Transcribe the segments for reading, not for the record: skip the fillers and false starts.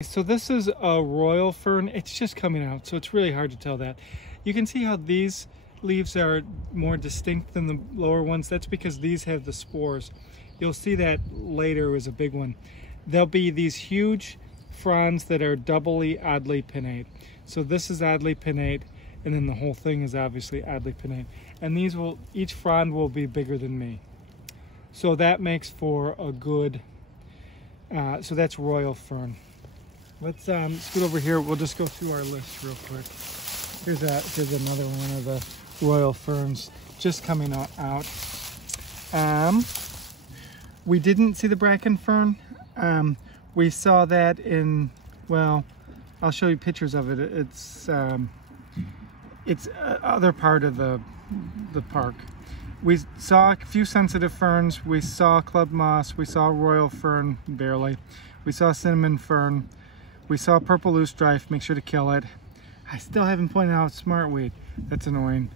So this is a royal fern. It's just coming out, so it's really hard to tell that. You can see how these leaves are more distinct than the lower ones. That's because these have the spores. You'll see that later was a big one. There'll be these huge fronds that are doubly oddly pinnate. So this is oddly pinnate, and then the whole thing is obviously oddly pinnate. And these will, each frond will be bigger than me. So that makes for a good, so that's royal fern. Let's scoot over here. We'll just go through our list real quick. Here's another one of the royal ferns just coming out. We didn't see the bracken fern. We saw that in, well, I'll show you pictures of it. It's other part of the park. We saw a few sensitive ferns. We saw club moss. We saw royal fern, barely. We saw cinnamon fern. We saw purple loosestrife. Make sure to kill it. I still haven't pointed out smartweed. That's annoying.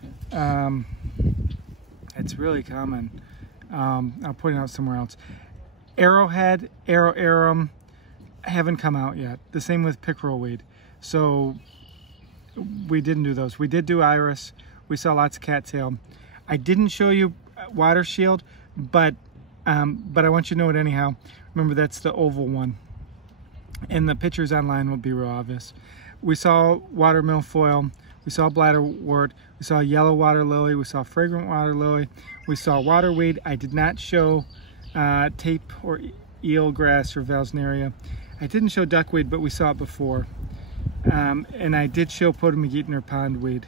It's really common. I'll point it out somewhere else. Arrowhead, arum haven't come out yet. The same with pickerel weed. So we didn't do those. We did do iris. We saw lots of cattail. I didn't show you water shield, but I want you to know it anyhow. Remember, that's the oval one. And the pictures online will be real obvious. We saw water milfoil, we saw bladderwort, we saw yellow water lily, we saw fragrant water lily, we saw waterweed. I did not show tape or eelgrass or valsnaria. I didn't show duckweed, but we saw it before. And I did show Potamogeton or pondweed.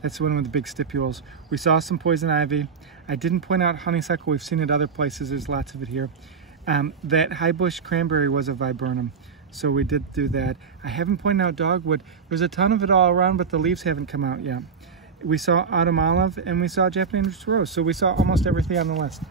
That's one of the big stipules. We saw some poison ivy. I didn't point out honeysuckle. We've seen it other places. There's lots of it here. That high bush cranberry was a viburnum. So we did do that. I haven't pointed out dogwood. There's a ton of it all around, but the leaves haven't come out yet. We saw autumn olive and we saw Japanese rose. So we saw almost everything on the list.